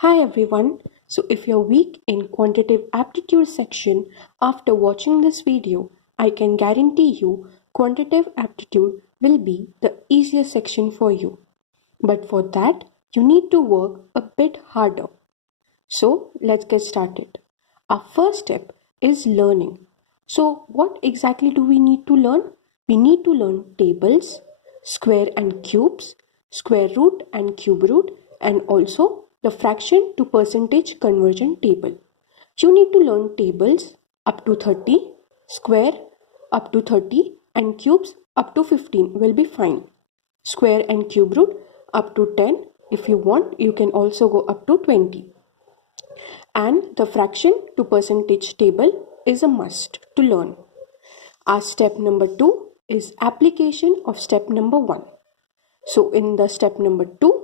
Hi everyone. So if you're weak in quantitative aptitude section after watching this video, I can guarantee you quantitative aptitude will be the easiest section for you. But for that, you need to work a bit harder. So let's get started. Our first step is learning. So what exactly do we need to learn? We need to learn tables, square and cubes, square root and cube root, and also the fraction to percentage conversion table. You need to learn tables up to 30, square up to 30, and cubes up to 15 will be fine. Square and cube root up to 10. If you want, you can also go up to 20. And the fraction to percentage table is a must to learn. Our step number 2 is application of step number 1. So in the step number 2,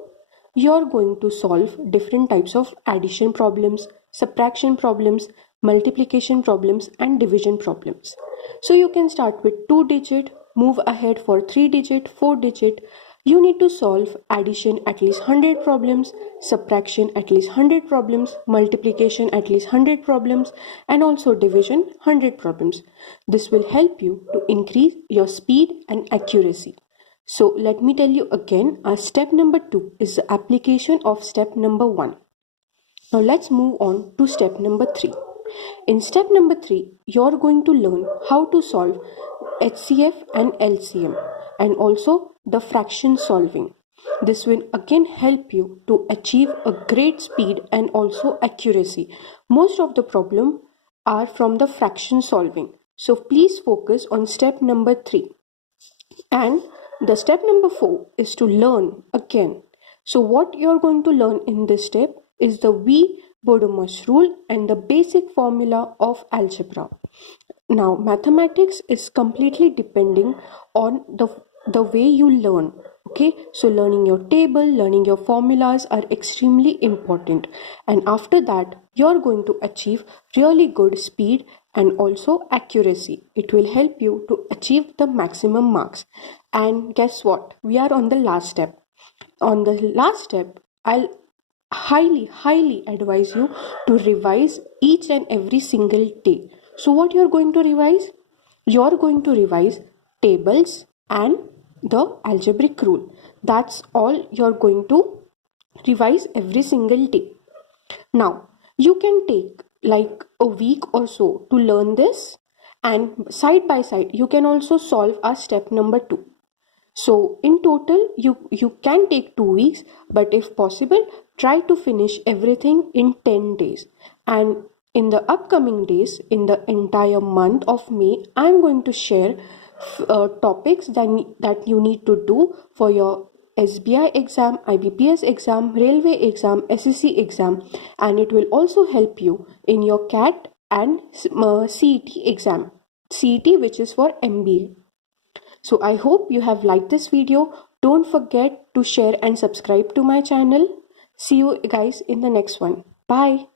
you're going to solve different types of addition problems, subtraction problems, multiplication problems, and division problems. So you can start with 2-digit, move ahead for 3-digit, 4-digit. You need to solve addition at least 100 problems, subtraction at least 100 problems, multiplication at least 100 problems, and also division 100 problems. This will help you to increase your speed and accuracy. So let me tell you again, our step number 2 is the application of step number 1. Now let's move on to step number 3. In step number 3, you're going to learn how to solve HCF and LCM and also the fraction solving. This will again help you to achieve a great speed and also accuracy. Most of the problem are from the fraction solving. So please focus on step number 3. And the step number 4 is to learn again. So what you're going to learn in this step is the V-Bodemus rule and the basic formula of algebra. Now mathematics is completely depending on the way you learn. Okay, so learning your table, learning your formulas are extremely important, and after that you're going to achieve really good speed and also accuracy. It will help you to achieve the maximum marks. And guess what, we are on the last step. On the last step, I'll highly advise you to revise each and every single day. So what you're going to revise? You're going to revise tables and the algebraic rule. That's all you're going to revise every single day. Now, you can take like a week or so to learn this, and side by side, you can also solve our step number 2. So in total, you can take 2 weeks, but if possible, try to finish everything in 10 days. And in the upcoming days, in the entire month of May, I'm going to share topics that you need to do for your SBI exam, IBPS exam, railway exam, SSC exam, and it will also help you in your CAT and CET exam. CET, which is for MBA. So I hope you have liked this video. Don't forget to share and subscribe to my channel. See you guys in the next one. Bye.